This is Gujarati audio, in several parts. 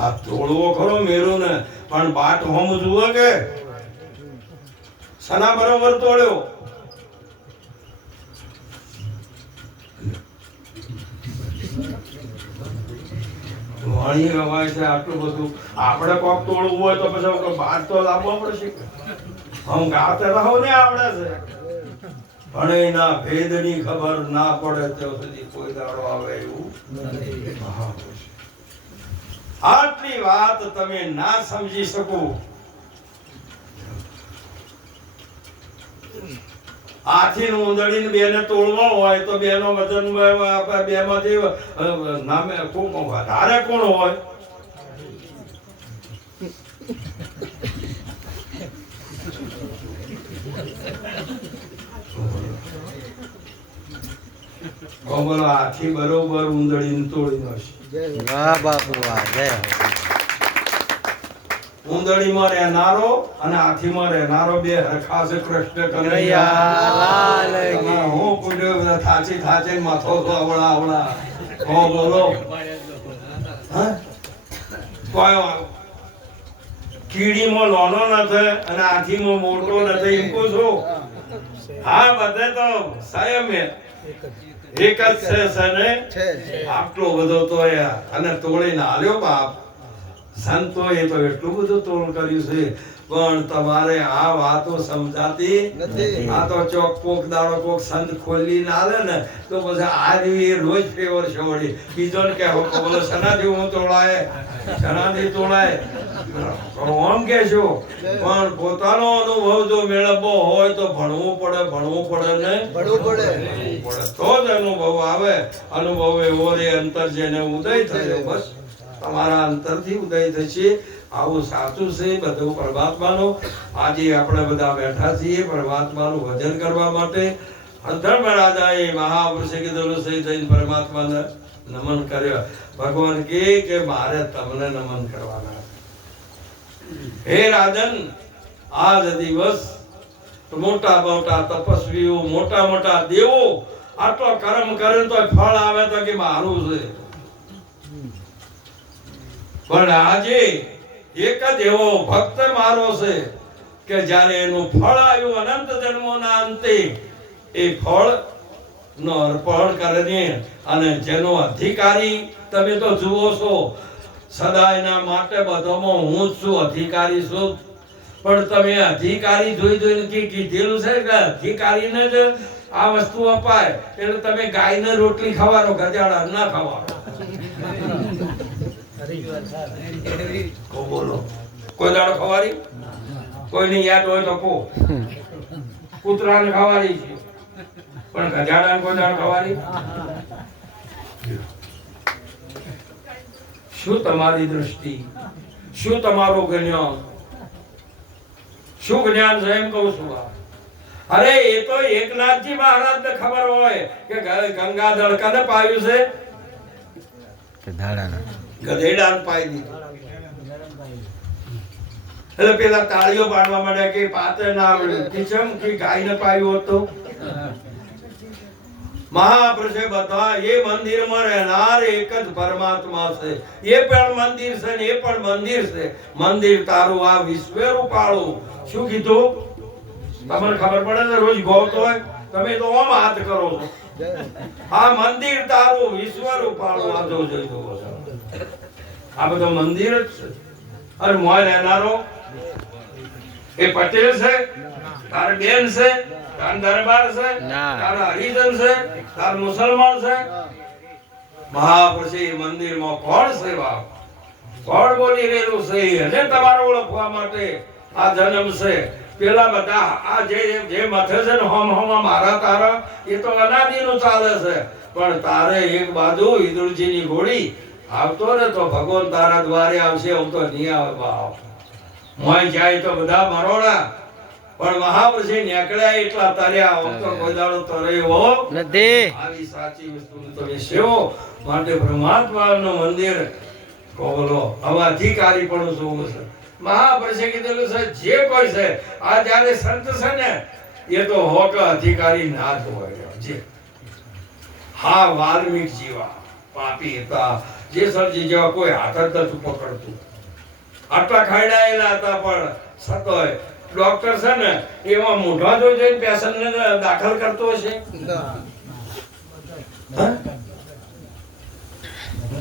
આ તોડવો ખરો મેરો ને પણ બાટ હોમ જુઓ કે? સના બરોબર તોડ્યો. વાણી રવાય છે આટલું બધું. આપણે કોક તોડવું હોય તો પછી બાર તો લાવવો પડશે. હમ ગાતે રહો ને આવડે છે. પણ એના ભેદની ખબર ના પડે ત્યાં સુધી કોઈ દાડો આવે એવું. મહાપુરુષ. આટલી વાત તમે ના સમજી શકો. હાથી નું ઉંદડીને બેને તોડવા હોય તો બેનો વજન બે માંથી નામે કોણ વધારે કોણ હોય? હાથી બરોબર ઉંદડીને તોડી નાખશે. વાહ બાપુ વાહ જય હો. ઉંદડીમાં રહેનારો અને હાથીમાં રહેનારો બે હરખા છે કૃષ્ણ કનૈયા. લાલ હું પૂજ્યો થાચી થાચી માથો તો આવડા આવડા. હો બોલો? હા? કોઈ કીડીમાં લોનો નથી અને હાથીમાં મોટો નથી. એમ કહું છું હા બધે તો સંયમ એક જ. છે સને. આટલો બધો તો અને તોડીને આલ્યો બાપ. સંતોએ તો એટલું બધું તોડ કર્યું છે. પણ તમારે આ વાતો સમજાતી નથી. આ તો ચોક કોક દાડો કોક સંત ખોલી ના આલે ને તો પછી આ રીવી રોજ ફેવર છે વળી બીજો ને કે બોલો સનાથી હું તોડાય સનાથી તોડાય આમ કે છો પણ પોતાનો અનુભવ જો મેળવવો હોય તો ભણવું પડે ભણવું પડે ને? ભણવું પડે. ભણવું પડે. તો જ અનુભવ આવે. અનુભવ એવો રે અંતર જેને ઉદય થયો. બસ. તમારા અંતરથી ઉદય થશે. આવું સાચું છે, બધું પરમાત્માનો. આજે આપણે બધા બેઠા છીએ પરમાત્માનું ભજન કરવા માટે. ધર્મ રાજાએ મહાપુરુષે કીધેલું છે જઈને પરમાત્માને નમન કર્યો. ભગવાન કે કે મારે તમને નમન કરવાના. હે રાજન, આજ દિવસ મોટા મોટા તપસ્વીઓ, મોટા મોટા દેવો, આટલો કર્મ કરે તો ફળ આવે તો કે મારું છે. પણ આજે એક જ એવો ભક્ત મારો છે કે જ્યારે એનું ફળ આવ્યું અનંત જન્મોના અંતે, એ ફળ નો અર્પણ કરીને અને જેનો અધિકારી તમે તો જુઓ છો સદા એના માટે બધામાં હું જ છું, અધિકારી છું. પણ તમે અધિકારી જોઈ જોઈને કી કીધેલું છે કે અધિકારીને જ આ વસ્તુ અપાય? એટલે તમે ગાયને રોટલી ખવાનો ગજાડા ના ખવાનો કોઈ દાડો ખવારી? કોઈની યાદ હોય તો કો કૂતરાને ખવારી છે. પણ ગજાડાને કોઈ દાડો ખવારી? શું તમારી દ્રષ્ટિ? શું તમારું જ્ઞાન? શું જ્ઞાન છે એમ કહું છું. અરે, એ તો એકનાથજી મહારાજ ને ખબર હોય કે ગંગાધર કને પાયું છે. કે દાડાના ગધેડાને પાઈ દીધું. એટલે પેલા તાળીઓ પાડવા માંડ્યા કે પાત્ર ના આવડ્યું કે ચમ કે ગાયને પાયું હતું મહાપુરુષે બધા, એ મંદિરમાં રહેનાર એક જ પરમાત્મા છે. એ પણ મંદિર છે ને એ પણ મંદિર છે. મંદિર તારું આ વિશ્વ રૂપાળું. શું કીધું? તમને ખબર પડે ને, રોજ ગોવતો હોય. તમે તો આમ હાથ કરો છો. આ મંદિર તારું વિશ્વ રૂપાળું. આ જો જોઈ જુઓ છો. આ બધું મંદિર જ છે. અરે મોય રહેનારો? એ પટેલ છે? તાર બેન છે? તાર દરબાર છે? તાર હરિજન છે? તાર મુસલમાન છે? મહાપુરુષે મંદિરમાં કોણ સેવા કોણ બોલી રહેલું છે? અને તમારો ઓળખવા માટે આ જન્મ છે. પેલા બધા આ જે જે મથે છે ને હોમ હોમ મારા તારા એ તો અનાદિનું ચાલે છે. પણ તારે એક બાજુ ઈદુરજીની ઘોડી આવતો ને તો ભગવાન તારા દ્વારે આવશે હું તો નહીં આવે. બાપ મોય જાય તો બધા મરોડા. પણ મહાપુરુષે નીકળ્યા એટલા તર્યા તો કોઈ દાડો તરે એવો નથી આવી સાચી વસ્તુ તમે સેવો માટે પરમાત્માનું મંદિર બોલો હવે અધિકારી પણ જોવું છે મહાપુરુષે કીધેલું છે જે કોઈ છે આ જ્યારે સંત છે ને એ તો હોક અધિકારી ના જ હોય. જે હા વાલ્મીક જીવા પાપી હતા. જેસલજી જેવા કોઈ હાથ જ નથી પકડતું. આટલા ખાયડાયેલા હતા પણ સતોય. ડોક્ટર છે ને, એમાં મોઢા જોઈ જોઈને પેશન્ટને દાખલ કરતો હશે?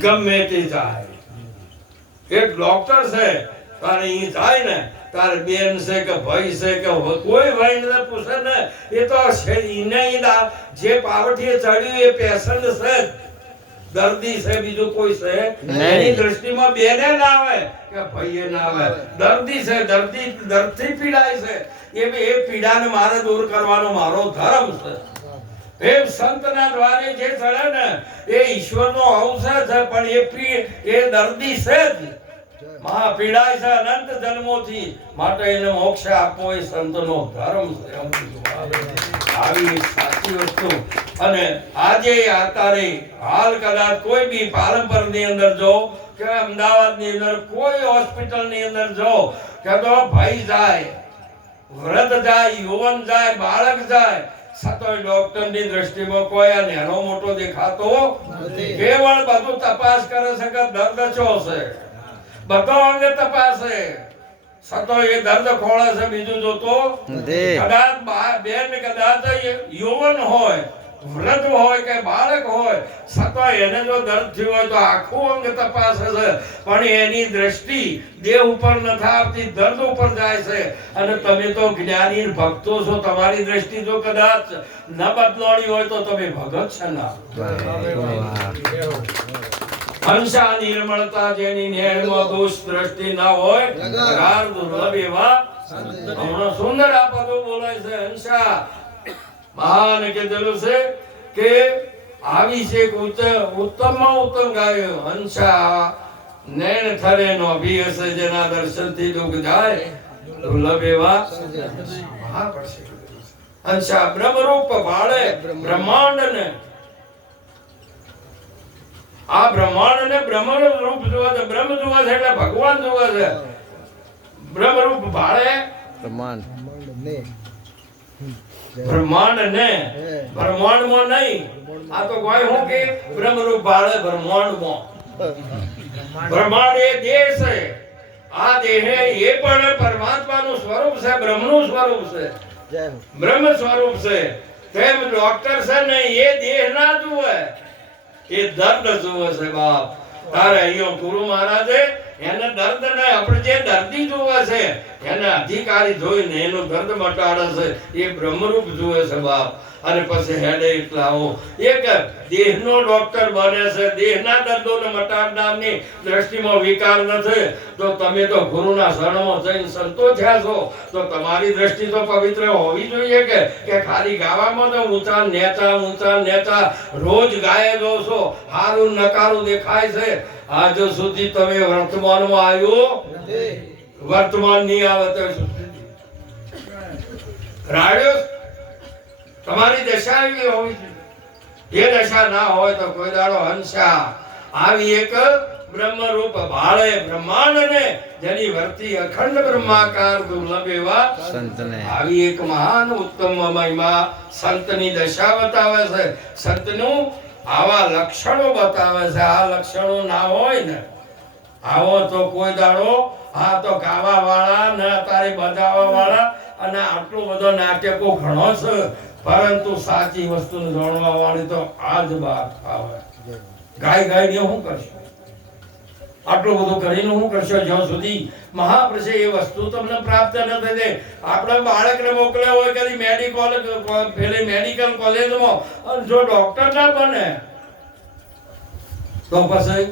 ગમે તે જાય. એક ડોક્ટર છે, તારે અહીં જાય ને, તારે બેન છે કે ભાઈ છે કે કોઈ ભાઈ ને પૂછે ને, એ તો છે દા- જે પાવઠીએ ચડ્યું એ પેશન્ટ છે. દર્દી છે બીજું કોઈ છે? એની દ્રષ્ટિમાં બેને ના આવે કે ભાઈએ ના આવે. દર્દી છે દર્દી દર્દથી પીડાય છે. એ એ પીડાને મારે દૂર કરવાનો મારો ધર્મ છે. એ સંતના દ્વારે જે ચડે ને એ ઈશ્વરનો અવસર છે પણ એ પી એ દર્દી છે જ. મહા પીડાય છે અનંત જન્મોથી માટે એને મોક્ષ આપવો એ સંતનો ધર્મ છે. આવી સાચી વસ્તુ. અને આજે અત્યારે હાલ કદાચ કોઈ બી પાલનપુર અંદર જો કે અમદાવાદની અંદર કોઈ હોસ્પિટલની અંદર જો કે તો ભાઈ જાય વૃદ્ધ જાય યુવાન જાય બાળક જાય છતાંય ડોક્ટરની દ્રષ્ટિમાં કોઈ આ નેનો મોટો દેખાતો નથી. કેવળ બધું તપાસ કરે છે કે દર્દ છો છે? બધો અંગે તપાસે. સતો એ દર્દ ખોળે છે બીજું જોતો. કદાચ બેન કદાચ યુવન હોય વૃદ્ધ હોય કે બાળક હોય સતો એને જો દર્દ થયું હોય તો આખું અંગ તપાસે છે. પણ એની દ્રષ્ટિ દેહ ઉપર નથી આવતી દર્દ ઉપર જાય છે. અને તમે તો જ્ઞાની ભક્તો છો તમારી દ્રષ્ટિ જો કદાચ ન બદલાણી હોય તો તમે ભગત છે ના. હંસા નિર્મળતા જેની નેણમાં દોષ દ્રષ્ટિ ના હોય ગાર દુર્લભ એવા હમણાં સુંદર આ પદો બોલાય છે હંસા મહાન કીધેલું છે કે આવી છે ઉત્તમમાં ઉત્તમ ગાયો. હંસા નેણ થરે નો અભિયસ જેના દર્શનથી દુઃખ જાય, દુર્લભ એવા મહાપુરુષે હંસા બ્રહ્મરૂપ ભાળે બ્રહ્માંડને આ બ્રહ્માંડ ને બ્રહ્મ રૂપ જોવા છે બ્રહ્મ જોવા છે એટલે ભગવાન જોવા છે. બ્રહ્મ રૂપ ભાળે. પ્રમાણ બ્રહ્માંડ ને. બ્રહ્માંડમાં નહીં. આ તો કોઈ હું કે બ્રહ્મ રૂપ ભાળે બ્રહ્માંડમાં બ્રહ્માંડ એ દેહ છે. આ દેહ એ પણ પરમાત્માનું સ્વરૂપ છે બ્રહ્મનું સ્વરૂપ છે. બ્રહ્મ સ્વરૂપ છે. તેમ ડોક્ટર છે ને એ દેહ ના જુએ. એ દર્દ જોવે છે બાપ તારે અહીંયા ગુરુ મહારાજે એને દર્દ ને આપણે જે દર્દી જુએ છે એને અધિકારી જોઈને એનો દર્દ મટાડે છે, એ બ્રહ્મરૂપ જુએ છે બાપ. અને પછી હેડે એટલા આવો એક દેહનો ડોક્ટર બને છે, દેહના દર્દોને મટાડનારની દ્રષ્ટિમાં વિકાર નથી. તો તમે તો ગુરુના શરણમાં જઈને સંતો થયા છો. તો તમારી દ્રષ્ટિ તો પવિત્ર હોવી જોઈએ કે કે ખાલી ગાવામાં તો ઊંચા નેતા ઊંચા નેતા રોજ ગાય જો છો હારું નકારું દેખાય છે. આજ સુધી તમે વર્તમાનમાં આવ્યો? વર્તમાન નહીં આવે તો રાડ્યો તમારી દશા એવી હોવી જોઈએ. એ દશા ના હોય તો કોઈ દાડો હંસા. આવી એક બ્રહ્મરૂપ ભાળે બ્રહ્માંડને જેની વર્તી અખંડ બ્રહ્માકાર દુર્લભ એવા સંતને. આવી એક મહાન ઉત્તમ મહિમા સંતની દશા બતાવે છે. સંતનું આવા લક્ષણો બતાવે છે. આ લક્ષણો ના હોય ને આવો તો કોઈ દાડો આ તો ગાવા વાળા ને તારે બજાવવા વાળા અને આટલો બધો નાટકો ઘણો છે. પરંતુ સાચી વસ્તુ જાણવા વાળી તો આજ બાત આવે. ગાય ગાય ને શું કરશો? આટલું બધું કરીને હું કરશો? જ્યાં સુધી મહાપ્રસે એ વસ્તુ તમને પ્રાપ્ત ન થઈ જાય. આપણે બાળકને મોકલ્યા હોય કદી મેડિકલ પેલી મેડિકલ કોલેજમાં. જો ડોક્ટર ના બને, તો પછી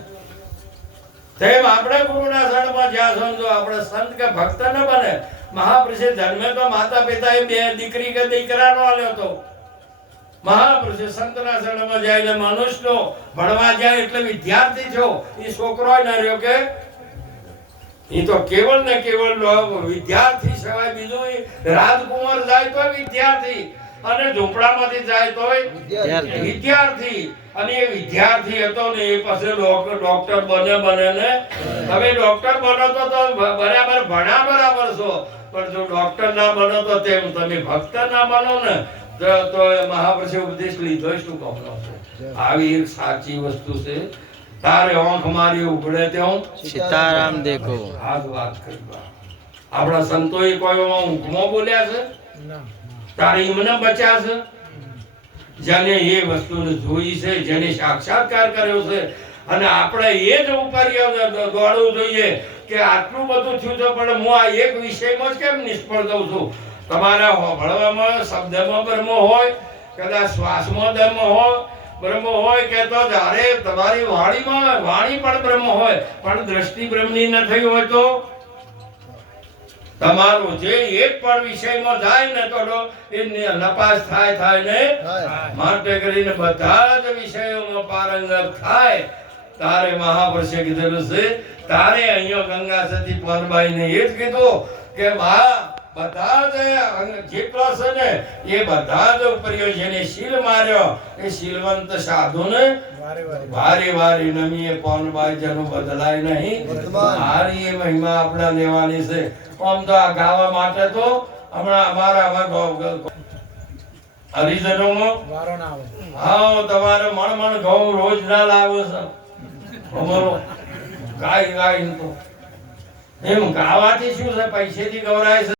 તેમ આપણે ગુરુના શરણમાં જ્યાં સમજો આપણે સંત કે ભક્ત ન બને, મહાપુરુષે જન્મે તો માતા પિતા એ બે દીકરી કે દીકરાનો આલ્યો હતો મહાપુરુષે સંતના શરણમાં જાય એટલે મનુષ્યનો ભણવા જાય એટલે વિદ્યાર્થી છો એ છોકરો ન રહ્યો કે? એ તો કેવળ ને કેવળ વિદ્યાર્થી સિવાય બીજું રાજકુમાર જાય તો વિદ્યાર્થી. અને ઝૂંપડામાંથી જાય તોય વિદ્યાર્થી. અને એ વિદ્યાર્થી હતો ને એ પછી ડોક્ટર ડોક્ટર બને બને ને. તમે ડોક્ટર બનો તો તો બરાબર ભણા બરાબર છો. પણ જો ડોક્ટર ના બનો તો તેમ તમે ભક્ત ના બનો ને તો તો મહાપુરુષે ઉપદેશ લીધો શું કહો આવી એક સાચી વસ્તુ છે. તારે આંખ મારી ઉઘડે ત્યાં સીતારામ દેખો. આ વાત કરી. બા. આપણા સંતોએ કોઈ ઊંઘમાં બોલ્યા છે? તારે એમને બચ્યા જેને એ વસ્તુને જોઈ છે, જેને સાક્ષાત્કાર કર્યો છે, અને આપણે એ જ ઉપર દોડવું જોઈએ કે આટલું બધું થયું છે, પણ હું આ એક વિષયમાં કેમ નિષ્ફળ થઉં છું? તમારા હોભળવામાં શબ્દમાં બ્રહ્મ હોય, કદાચ શ્વાસમાં ધર્મ હોય, બ્રહ્મ હોય કે તો જ્યારે તમારી વાણીમાં, વાણી પણ બ્રહ્મ હોય, પણ દ્રષ્ટિ બ્રહ્મની ન થઈ હોય તો? તમારું જે એક પણ વિષયમાં જાય ને તો લો, એ નપાસ થાય થાય ને? માટે કરીને બધા જ વિષયોમાં પારંગત થાય. તારે મહાપુરુષે કીધેલું છે તારે અહીંયા ગંગા સતી પાનબાઈને એ જ કીધું કે મા બધા જ જેટલા છે ને એ બધા જ ઉપરીઓ જેને શીલ માર્યો. એ શીલવંત સાધુને વારે વારે. નમીએ પાનબાઈ જેનું બદલાય નહીં. હારી એ મહિમા આપણે લેવાની છે. આમ તો આ ગાવા માટે તો હમણાં અમારા આમાં ગૌ- ગૌ- હરિજનોમાં હા તમારે મણ મણ ઘઉં રોજ ના લાવો છે. અમારો ગાય ગાય તો. એમ ગાવાથી શું છે? પૈસેથી ગવરાય છે.